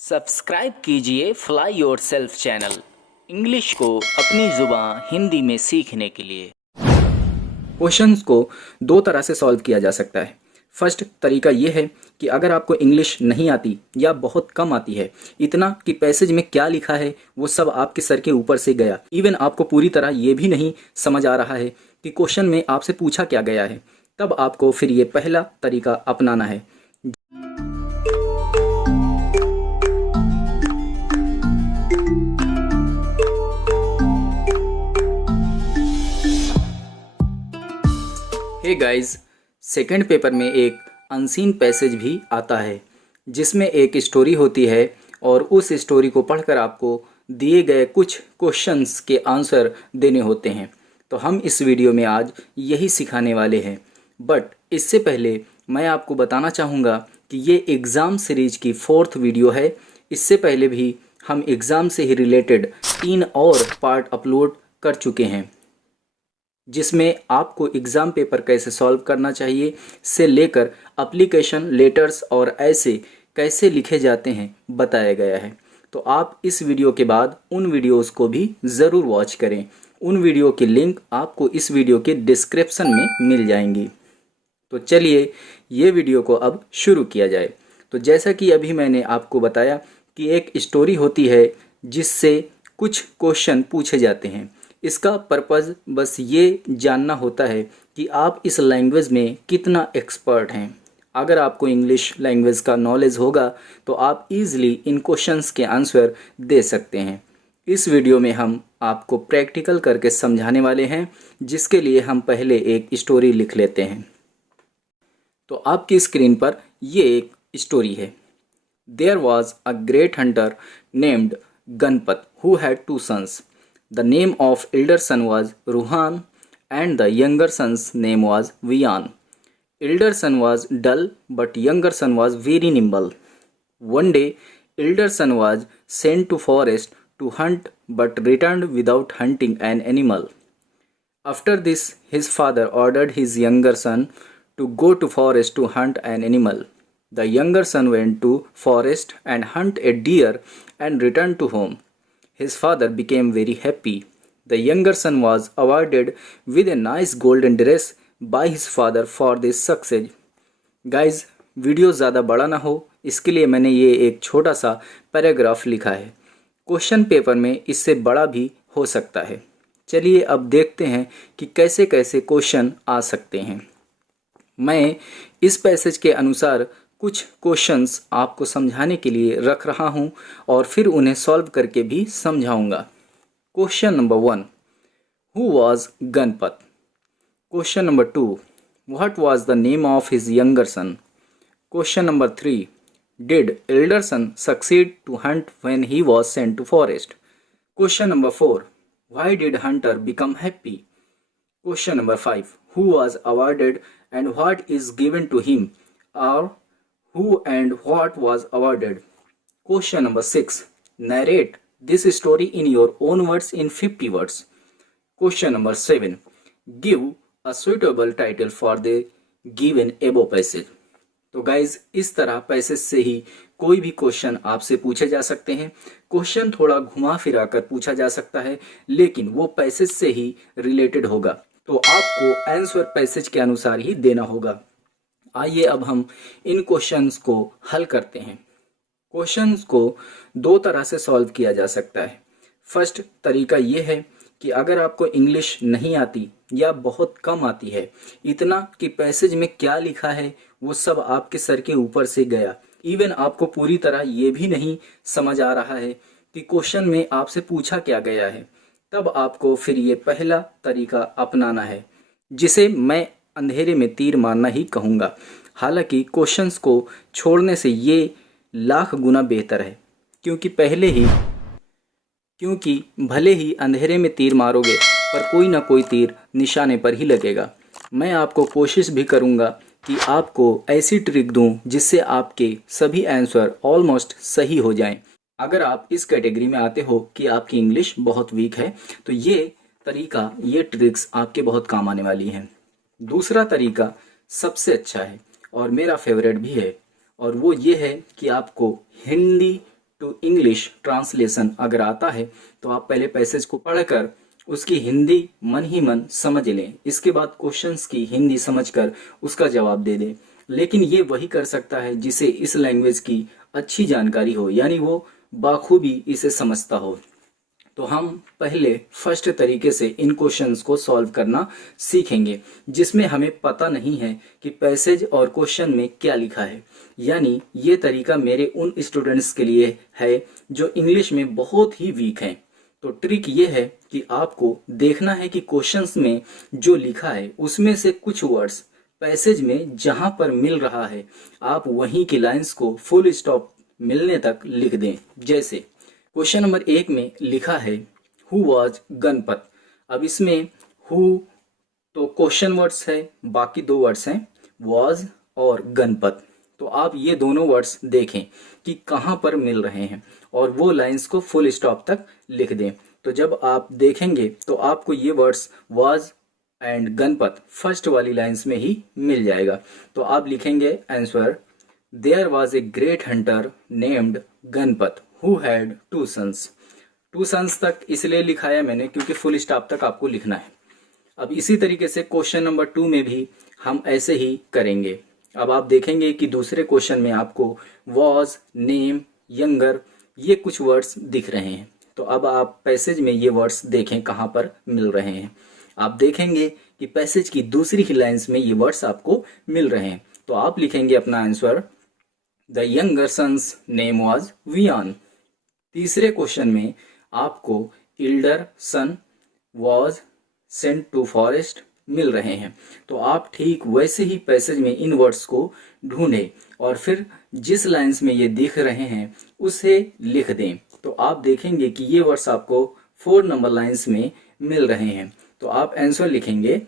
Subscribe कीजिए fly yourself channel English को अपनी ज़ुबान हिंदी में सीखने के लिए। क्वेश्चंस को दो तरह से सॉल्व किया जा सकता है। फर्स्ट तरीका ये है कि अगर आपको इंग्लिश नहीं आती या बहुत कम आती है, इतना कि पैसेज में क्या लिखा है वो सब आपके सर के ऊपर से गया, इवन आपको पूरी तरह ये भी नहीं समझ आ रहा है कि क्वेश्चन में आपसे पूछा क्या गया है, तब आपको फिर ये पहला तरीका अपनाना है। हे गाइस, सेकंड पेपर में एक अनसीन पैसेज भी आता है जिसमें एक स्टोरी होती है और उस स्टोरी को पढ़कर आपको दिए गए कुछ क्वेश्चंस के आंसर देने होते हैं। तो हम इस वीडियो में आज यही सिखाने वाले हैं। बट इससे पहले मैं आपको बताना चाहूँगा कि ये एग्ज़ाम सीरीज की 4th वीडियो है। इससे पहले भी हम एग्ज़ाम से ही रिलेटेड 3 और पार्ट अपलोड कर चुके हैं, जिसमें आपको एग्ज़ाम पेपर कैसे सॉल्व करना चाहिए से लेकर एप्लीकेशन लेटर्स और ऐसे कैसे लिखे जाते हैं बताया गया है। तो आप इस वीडियो के बाद उन वीडियोस को भी ज़रूर वॉच करें। उन वीडियो की लिंक आपको इस वीडियो के डिस्क्रिप्शन में मिल जाएंगी। तो चलिए ये वीडियो को अब शुरू किया जाए। तो जैसा कि अभी मैंने आपको बताया कि एक स्टोरी होती है जिससे कुछ क्वेश्चन पूछे जाते हैं। इसका पर्पज़ बस ये जानना होता है कि आप इस लैंग्वेज में कितना एक्सपर्ट हैं। अगर आपको इंग्लिश लैंग्वेज का नॉलेज होगा तो आप इजीली इन क्वेश्चंस के आंसर दे सकते हैं। इस वीडियो में हम आपको प्रैक्टिकल करके समझाने वाले हैं, जिसके लिए हम पहले एक स्टोरी लिख लेते हैं। तो आपकी स्क्रीन पर ये एक स्टोरी है। There was a great hunter named Ganpat who had 2 sons. The name of elder son was Ruhan and the younger son's name was Vian. Elder son was dull but younger son was very nimble. One day, elder son was sent to forest to hunt but returned without hunting an animal. After this, his father ordered his younger son to go to forest to hunt an animal. The younger son went to forest and hunt a deer and returned to home. His father became very happy. The younger son was awarded with a nice golden dress by his father for this success. Guys, video ज़्यादा बड़ा ना हो इसके लिए मैंने ये एक छोटा सा पैराग्राफ लिखा है। क्वेश्चन पेपर में इससे बड़ा भी हो सकता है। चलिए अब देखते हैं कि कैसे कैसे क्वेश्चन आ सकते हैं। मैं इस पैसेज के अनुसार कुछ क्वेश्चंस आपको समझाने के लिए रख रहा हूं और फिर उन्हें सॉल्व करके भी समझाऊंगा। Question number 1, who was Ganpat? Question number 2, what was the name of his younger son? Question number 3, did elder son succeed to hunt when he was sent to forest? Question number 4, why did hunter become happy? Question number 5, who was awarded and what is given to him, और who and what was awarded? Question number 6. Narrate this story in your own words in 50 words. Question number 7. Give a suitable title for the given above passage. तो guys इस तरह passage से ही कोई भी question आपसे पूछे जा सकते हैं। क्वेश्चन थोड़ा घुमा फिरा कर पूछा जा सकता है, लेकिन वो पैसेज से ही रिलेटेड होगा, तो आपको आंसर पैसेज के अनुसार ही देना होगा। आइए अब हम इन क्वेश्चंस को हल करते हैं। क्वेश्चंस को दो तरह से सॉल्व किया जा सकता है। फर्स्ट तरीका ये है कि अगर आपको इंग्लिश नहीं आती या बहुत कम आती है, इतना कि पैसेज में क्या लिखा है वो सब आपके सर के ऊपर से गया, इवन आपको पूरी तरह ये भी नहीं समझ आ रहा है कि क्वेश्चन में आपसे पूछा क्या गया है, तब आपको फिर ये पहला तरीका अपनाना है, जिसे मैं अंधेरे में तीर मारना ही कहूँगा। हालांकि क्वेश्चंस को छोड़ने से ये लाख गुना बेहतर है, क्योंकि भले ही अंधेरे में तीर मारोगे पर कोई ना कोई तीर निशाने पर ही लगेगा। मैं आपको कोशिश भी करूँगा कि आपको ऐसी ट्रिक दूँ जिससे आपके सभी आंसर ऑलमोस्ट सही हो जाएं। अगर आप इस कैटेगरी में आते हो कि आपकी इंग्लिश बहुत वीक है, तो ये ट्रिक्स आपके बहुत काम आने वाली हैं। दूसरा तरीका सबसे अच्छा है और मेरा फेवरेट भी है, और वो ये है कि आपको हिंदी टू इंग्लिश ट्रांसलेशन अगर आता है तो आप पहले पैसेज को पढ़कर उसकी हिंदी मन ही मन समझ लें, इसके बाद क्वेश्चंस की हिंदी समझकर उसका जवाब दे दें। लेकिन ये वही कर सकता है जिसे इस लैंग्वेज की अच्छी जानकारी हो, यानी वो बाखूबी इसे समझता हो। तो हम पहले फर्स्ट तरीके से इन क्वेश्चंस को सॉल्व करना सीखेंगे, जिसमें हमें पता नहीं है कि पैसेज और क्वेश्चन में क्या लिखा है। यानी ये तरीका मेरे उन स्टूडेंट्स के लिए है जो इंग्लिश में बहुत ही वीक हैं। तो ट्रिक ये है कि आपको देखना है कि क्वेश्चंस में जो लिखा है उसमें से कुछ वर्ड्स पैसेज में जहां पर मिल रहा है आप वहीं की लाइंस को फुल स्टॉप मिलने तक लिख दें। जैसे क्वेश्चन नंबर 1 में लिखा है हु वॉज गणपत। अब इसमें हु तो क्वेश्चन वर्ड्स है, बाकी 2 वर्ड्स हैं वॉज और गणपत। तो आप ये दोनों वर्ड्स देखें कि कहाँ पर मिल रहे हैं और वो लाइंस को फुल स्टॉप तक लिख दें। तो जब आप देखेंगे तो आपको ये words was and Ganpat first वाली लाइंस में ही मिल जाएगा। तो आप लिखेंगे answer there was a great hunter named Ganpat who had 2 sons। 2 sons तक इसलिए लिखाया मैंने क्योंकि फुल स्टॉप तक आपको लिखना है। अब इसी तरीके से क्वेश्चन नंबर 2 में भी हम ऐसे ही करेंगे। अब आप देखेंगे कि दूसरे क्वेश्चन में आपको वॉज, नेम, यंगर ये कुछ वर्ड्स दिख रहे हैं। तो अब आप पैसेज में ये वर्ड्स देखें कहाँ पर मिल रहे हैं। आप देखेंगे कि पैसेज की दूसरी ही लाइंस में ये वर्ड्स आपको मिल रहे हैं। तो आप लिखेंगे अपना answer the younger son's name was Viaan. तीसरे क्वेश्चन में आपको elder son was sent to forest मिल रहे हैं। तो आप ठीक वैसे ही पैसेज में इन वर्ड्स को ढूंढें और फिर जिस लाइंस में ये दिख रहे हैं उसे लिख दें। तो आप देखेंगे कि ये वर्ड्स आपको 4 नंबर लाइंस में मिल रहे हैं। तो आप आंसर लिखेंगे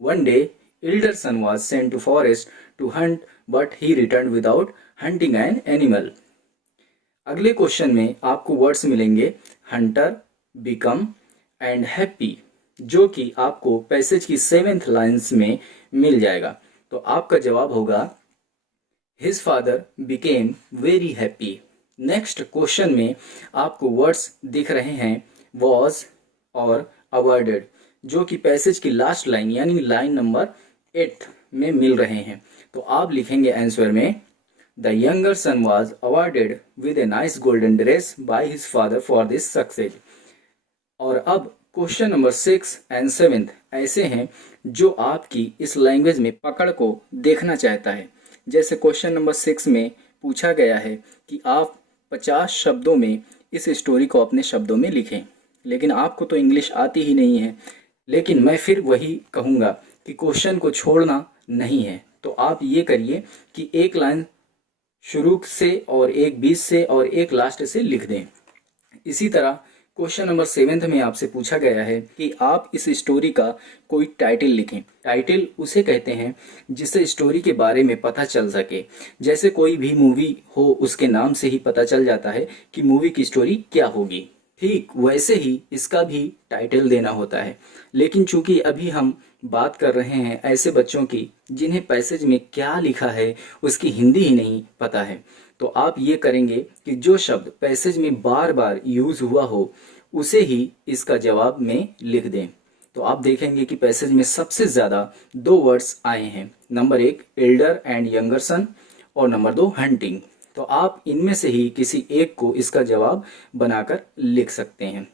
one day elder son was sent to forest to hunt but he return without hunting an animal. अगले क्वेश्चन में आपको वर्ड्स मिलेंगे हंटर, बिकम एंड हैप्पी, जो कि आपको पैसेज की 7th लाइंस में मिल जाएगा। तो आपका जवाब होगा his father became very happy. Next question में आपको वर्ड्स दिख रहे हैं वॉज और अवॉर्डेड, जो कि पैसेज की लास्ट लाइन यानी लाइन नंबर 8 में मिल रहे हैं। तो आप लिखेंगे आंसर में the younger son was awarded with a nice golden dress by his father for this success. और अब क्वेश्चन नंबर 6 एंड 7 ऐसे हैं जो आपकी इस लैंग्वेज में पकड़ को देखना चाहता है। जैसे क्वेश्चन नंबर 6 में पूछा गया है कि आप 50 शब्दों में इस स्टोरी को अपने शब्दों में लिखें, लेकिन आपको तो इंग्लिश आती ही नहीं है। लेकिन मैं फिर वही कहूँगा कि क्वेश्चन को छोड़ना नहीं है। तो आप ये करिए कि एक लाइन शुरू से और एक बीच से और एक लास्ट से लिख दें। इसी तरह क्वेश्चन नंबर 7 में आपसे पूछा गया है कि आप इस स्टोरी का कोई टाइटल लिखें। टाइटल उसे कहते हैं जिससे स्टोरी के बारे में पता चल सके। जैसे कोई भी मूवी हो उसके नाम से ही पता चल जाता है कि मूवी की स्टोरी क्या होगी, ठीक वैसे ही इसका भी टाइटल देना होता है। लेकिन चूंकि अभी हम बात कर रहे हैं ऐसे बच्चों की जिन्हें पैसेज में क्या लिखा है उसकी हिंदी ही नहीं पता है, तो आप ये करेंगे कि जो शब्द पैसेज में बार बार यूज हुआ हो उसे ही इसका जवाब में लिख दें। तो आप देखेंगे कि पैसेज में सबसे ज़्यादा 2 वर्ड्स आए हैं, नंबर 1 एल्डर एंड यंगर सन और नंबर 2 हंटिंग। तो आप इनमें से ही किसी एक को इसका जवाब बनाकर लिख सकते हैं।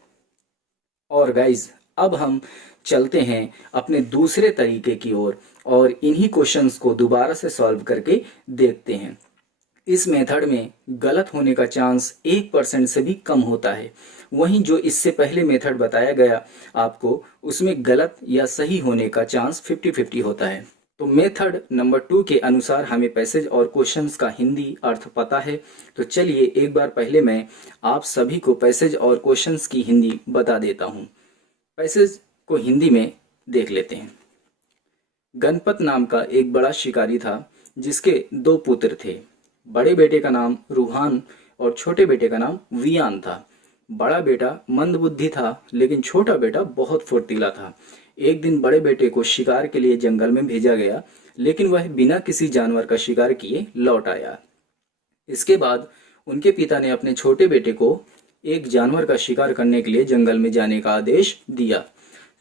और गाइज अब हम चलते हैं अपने दूसरे तरीके की ओर और इन्हीं क्वेश्चंस को दोबारा से सॉल्व करके देखते हैं। इस मेथड में गलत होने का चांस 1% से भी कम होता है। वहीं जो इससे पहले मेथड बताया गया आपको उसमें गलत या सही होने का चांस 50-50 होता है। तो मेथड नंबर 2 के अनुसार हमें पैसेज और क्वेश्चंस का हिंदी अर्थ पता है। तो चलिए एक बार पहले मैं आप सभी को पैसेज और क्वेश्चंस की हिंदी बता देता हूँ। पैसेज को हिंदी में देख लेते हैं। गणपत नाम का एक बड़ा शिकारी था जिसके 2 पुत्र थे। बड़े बेटे का नाम रूहान और छोटे बेटे का नाम वियान था। बड़ा बेटा मंदबुद्धि था लेकिन छोटा बेटा बहुत फुर्तीला था। एक दिन बड़े बेटे को शिकार के लिए जंगल में भेजा गया, लेकिन वह बिना किसी जानवर का शिकार किए लौट आया। इसके बाद उनके पिता ने अपने छोटे बेटे को एक जानवर का शिकार करने के लिए जंगल में जाने का आदेश दिया।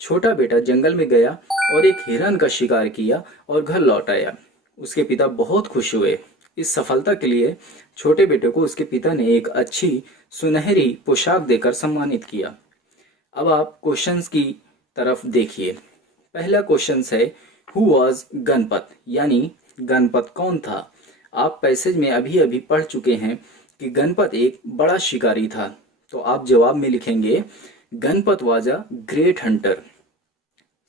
छोटा बेटा जंगल में गया और एक हिरन का शिकार किया और घर लौट आया। उसके पिता बहुत खुश हुए। इस सफलता के लिए छोटे बेटे को उसके पिता ने एक अच्छी सुनहरी पोशाक देकर सम्मानित किया। अब आप क्वेश्चंस की तरफ देखिए। पहला क्वेश्चन है हु वॉज गणपत, यानी गणपत कौन था। आप पैसेज में अभी अभी पढ़ चुके हैं कि गणपत एक बड़ा शिकारी था, तो आप जवाब में लिखेंगे Ganpat was a great hunter.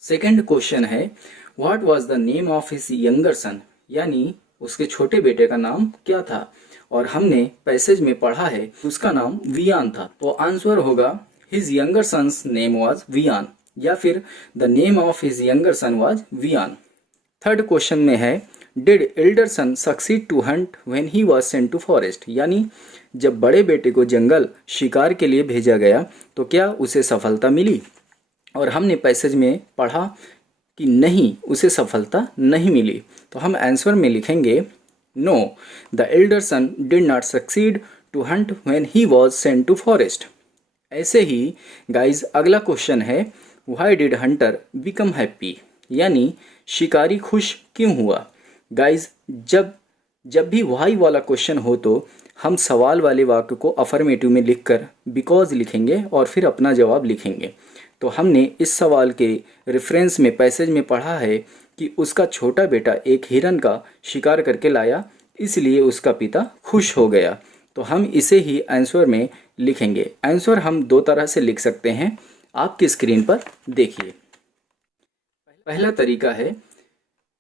Second question है what was the name of his younger son, यानी उसके छोटे बेटे का नाम क्या था। और हमने पैसेज में पढ़ा है उसका नाम वियान था, तो आंसर होगा his younger son's name was Viaan, या फिर the name of his younger son was Viaan. Third question में है did elder son succeed to hunt when he was sent to forest, यानी जब बड़े बेटे को जंगल शिकार के लिए भेजा गया तो क्या उसे सफलता मिली। और हमने पैसेज में पढ़ा कि नहीं, उसे सफलता नहीं मिली, तो हम आंसर में लिखेंगे no the elder son did not succeed to hunt when he was sent to forest. ऐसे ही गाइज अगला क्वेश्चन है why did hunter become happy, यानी शिकारी खुश क्यों हुआ। गाइज जब भी व्हाई वाला क्वेश्चन हो तो हम सवाल वाले वाक्य को अफर्मेटिव में लिखकर बिकॉज लिखेंगे और फिर अपना जवाब लिखेंगे। तो हमने इस सवाल के रेफरेंस में पैसेज में पढ़ा है कि उसका छोटा बेटा एक हिरन का शिकार करके लाया, इसलिए उसका पिता खुश हो गया, तो हम इसे ही आंसर में लिखेंगे। आंसर हम दो तरह से लिख सकते हैं, आपकी स्क्रीन पर देखिए। पहला तरीका है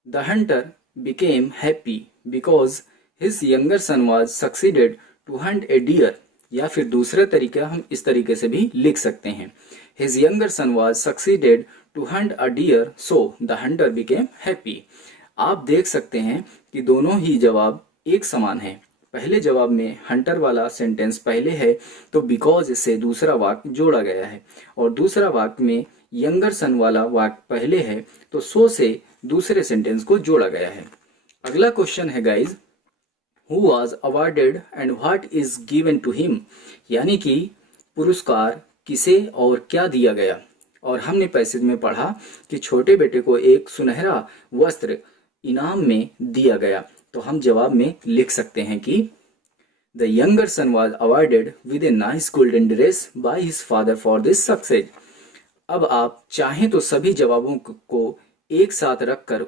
the Hunter became happy because his younger son was succeeded to hunt a deer, या फिर दूसरा तरीका हम इस तरीके से भी लिख सकते हैं his younger son was succeeded to hunt a deer so the hunter became happy। आप देख सकते हैं कि दोनों ही जवाब एक समान है। पहले जवाब में हंटर वाला सेंटेंस पहले है तो बिकॉज से दूसरा वाक्य जोड़ा गया है, और दूसरा वाक्य में यंगर सन वाला वाक्य पहले है तो सो से दूसरे सेंटेंस को जोड़ा गया है। अगला क्वेश्चन है guys who was awarded and what is given to him, यानी कि पुरस्कार किसे और क्या दिया गया। और हमने पैसेज में पढ़ा कि छोटे बेटे को एक सुनहरा वस्त्र इनाम में दिया गया, तो हम जवाब में लिख सकते हैं कि the younger son was awarded with a nice golden dress by his father for this success. अब आप चाहें तो सभी जवाबों को एक साथ रखकर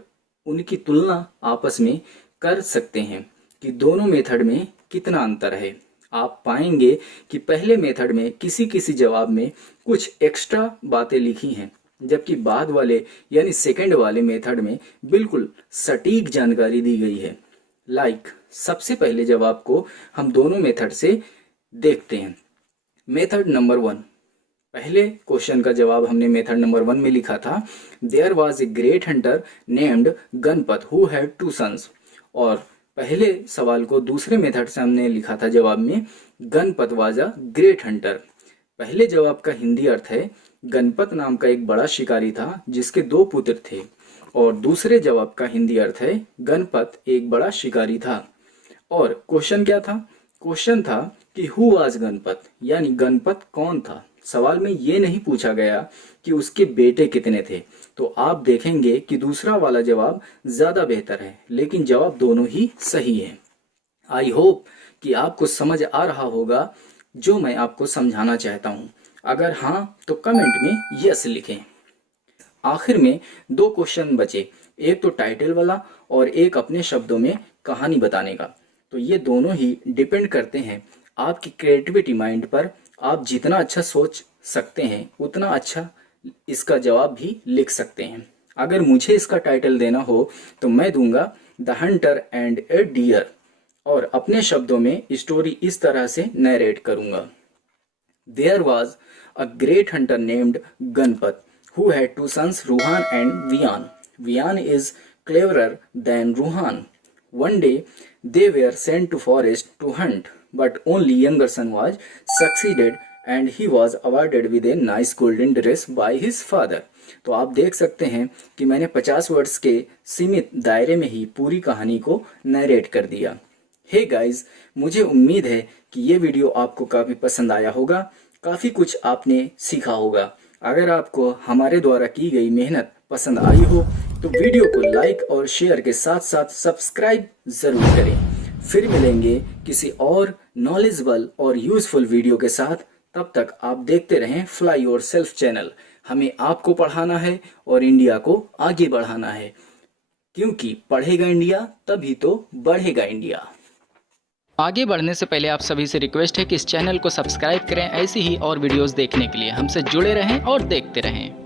उनकी तुलना आपस में कर सकते हैं कि दोनों मेथड में कितना अंतर है। आप पाएंगे कि पहले मेथड में किसी किसी जवाब में कुछ एक्स्ट्रा बातें लिखी हैं, जबकि बाद वाले यानी सेकंड वाले मेथड में बिल्कुल सटीक जानकारी दी गई है। सबसे पहले जवाब को हम दोनों मेथड से देखते हैं। मेथड नंबर 1, पहले क्वेश्चन का जवाब हमने मेथड नंबर 1 में लिखा था there was a great hunter named Ganpat who had 2 sons, और पहले सवाल को दूसरे मेथड से हमने लिखा था जवाब में Ganpat was a great Hunter. पहले जवाब का हिंदी अर्थ है गणपत नाम का एक बड़ा शिकारी था जिसके 2 पुत्र थे, और दूसरे जवाब का हिंदी अर्थ है गणपत एक बड़ा शिकारी था। और क्वेश्चन क्या था? क्वेश्चन था कि हु वाज गणपत, यानी गणपत कौन था। सवाल में ये नहीं पूछा गया कि उसके बेटे कितने थे। तो आप देखेंगे कि दूसरा वाला जवाब ज्यादा बेहतर है, लेकिन जवाब दोनों ही सही है। आई होप कि आपको समझ आ रहा होगा जो मैं आपको समझाना चाहता हूं। अगर हाँ तो कमेंट में यस लिखें। आखिर में 2 क्वेश्चन बचे, एक तो टाइटल वाला और एक अपने शब्दों में कहानी बताने का। तो ये दोनों ही डिपेंड करते हैं आपकी क्रिएटिविटी माइंड पर। आप जितना अच्छा सोच सकते हैं उतना अच्छा इसका जवाब भी लिख सकते हैं। अगर मुझे इसका टाइटल देना हो तो मैं दूंगा the hunter and a deer, और अपने शब्दों में स्टोरी इस तरह से नरेट करूंगा। There was a great hunter named Ganpat who had 2 sons, Ruhan and Vian. Vian is cleverer than Ruhan. One day they were sent to forest to hunt, but only younger son was succeeded and he was awarded with a nice golden dress by his father. तो आप देख सकते हैं कि मैंने 50 words के सीमित दायरे में ही पूरी कहानी को नरेट कर दिया। हे गाइस, मुझे उम्मीद है कि ये वीडियो आपको काफ़ी पसंद आया होगा, काफ़ी कुछ आपने सीखा होगा। अगर आपको हमारे द्वारा की गई मेहनत पसंद आई हो तो वीडियो को लाइक और शेयर के साथ साथ सब्सक्राइब ज़रूर करें। फिर मिलेंगे किसी और नॉलेजेबल और यूज़फुल वीडियो के साथ। तब तक आप देखते रहें फ्लाई योरसेल्फ चैनल। हमें आपको पढ़ाना है और इंडिया को आगे बढ़ाना है, क्योंकि पढ़ेगा इंडिया तभी तो बढ़ेगा इंडिया। आगे बढ़ने से पहले आप सभी से रिक्वेस्ट है कि इस चैनल को सब्सक्राइब करें ऐसी ही और वीडियोस देखने के लिए। हमसे जुड़े रहें और देखते रहें।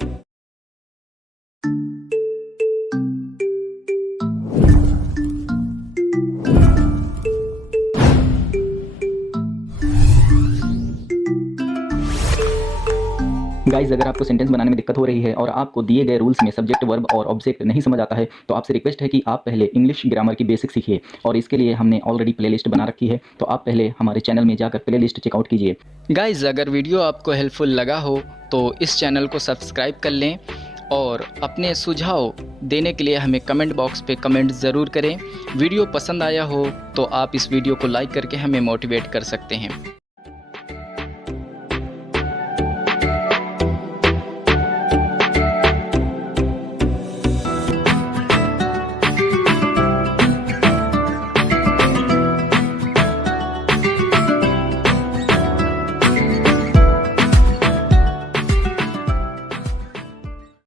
गाइज, अगर आपको सेंटेंस बनाने में दिक्कत हो रही है और आपको दिए गए रूल्स में सब्जेक्ट, वर्ब और ऑब्जेक्ट नहीं समझ आता है तो आपसे रिक्वेस्ट है कि आप पहले इंग्लिश ग्रामर की बेसिक सीखिए। और इसके लिए हमने ऑलरेडी प्लेलिस्ट बना रखी है, तो आप पहले हमारे चैनल में जाकर प्लेलिस्ट चेकआउट कीजिए। गाइज, अगर वीडियो आपको हेल्पफुल लगा हो तो इस चैनल को सब्सक्राइब कर लें और अपने सुझाव देने के लिए हमें कमेंट बॉक्स पे कमेंट ज़रूर करें। वीडियो पसंद आया हो तो आप इस वीडियो को लाइक करके हमें मोटिवेट कर सकते हैं।